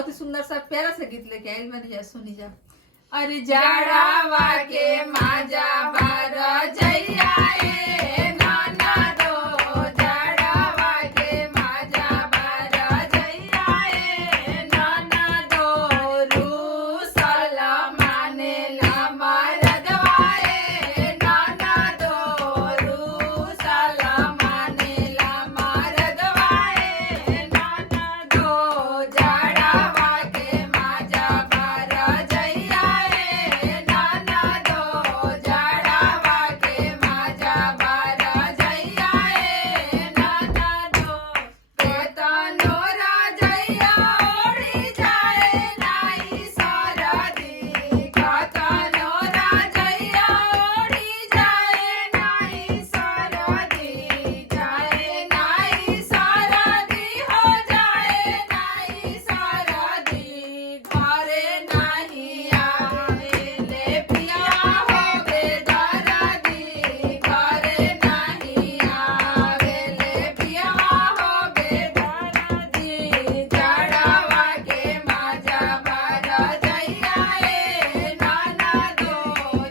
बहुत ही सुंदर सा प्यारा सा गीत लेके आई मैंने, सुनी जा। अरे जाड़ावा के माजा बार जैया ए नाना दो, जाड़ावा के माजा बार जैया ए नाना दो, रूसल माने ला मरदवा ए नाना दो, रूसल माने ला मरदवा ए नाना दो, जाड़ावा के माजा बार जैया ए नाना दो, जाड़ावा के माजा बार जैया ए नाना दो, केतनो राजैया ओढ़ी जाए नाई सरदी, केतनो राजैया ओढ़ी जाए नाई सरदी, जाए नाई सरदी हो जाए नाई सरदी, घरे नहीं आवेले पिया हो बेदर्दी, घरे नहीं आवेले पिया हो बेदर्दी, जाड़ावा के माजा बार जैया ए नाना दो,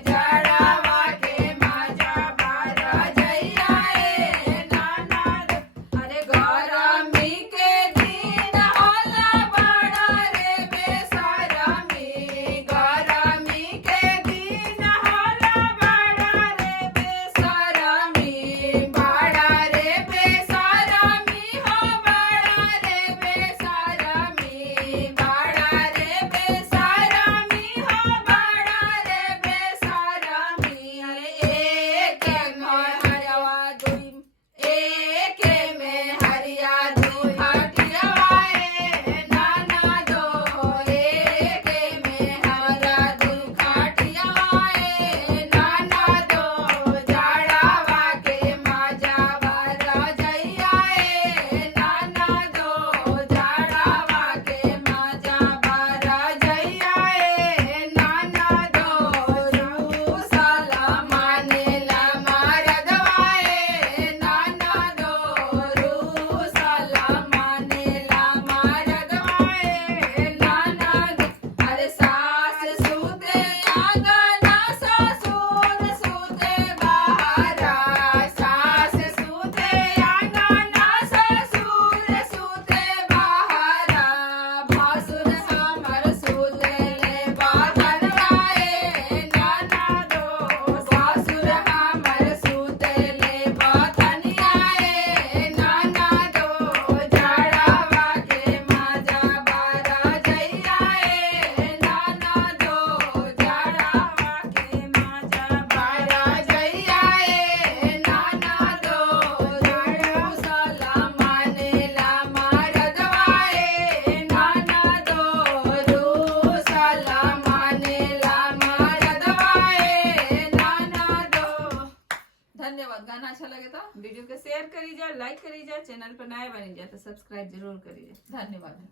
जाड़ावा के माजा बार जैया ए नाना दो, अरे गरमी के दिन होला बड़ा रे बेसरमी, गरमी के दिन होला बड़ा रे बेसरमी, बड़ा रे बेसरमी हो बड़ा रे बेसरमी, बड़ा रे बेसरमी हो बड़ा रे बेसरमी, एक में हरवा दुई एक में हरिया दुई हटियावा ए नाना दो, एक में हरा दुई खटियावा ए नाना दो, जाड़ावा के माजा बार जैया ए नाना दो, जाड़ावा के माजा बार जैया ए नाना दो, रूसल माने ला मरदवा ए नाना दो, रूसल माने ला मरदवा ए नाना दो, अरे सास सूते आंगना ससुर सूते बहरा, सास सूते आंगना ससुर सूते बहरा, भसुर हमर सूते ले बहरवा ए नाना दो, भसुर हमर सूते ले बथनिया ए नाना दो, जाड़ावा के माजा बार जैया ए नाना दो, जाड़ावा के माजा बार जैया ए नाना दो, रूसल माने ला मरदवा ए नाना दो, रूसल माने ला मरदवा ए नाना दो। धन्यवाद। गाना अच्छा लगे तो वीडियो के शेयर करी जा, लाइक करी जा, चैनल पर नया बनी जा तो सब्सक्राइब जरूर करी जा। धन्यवाद।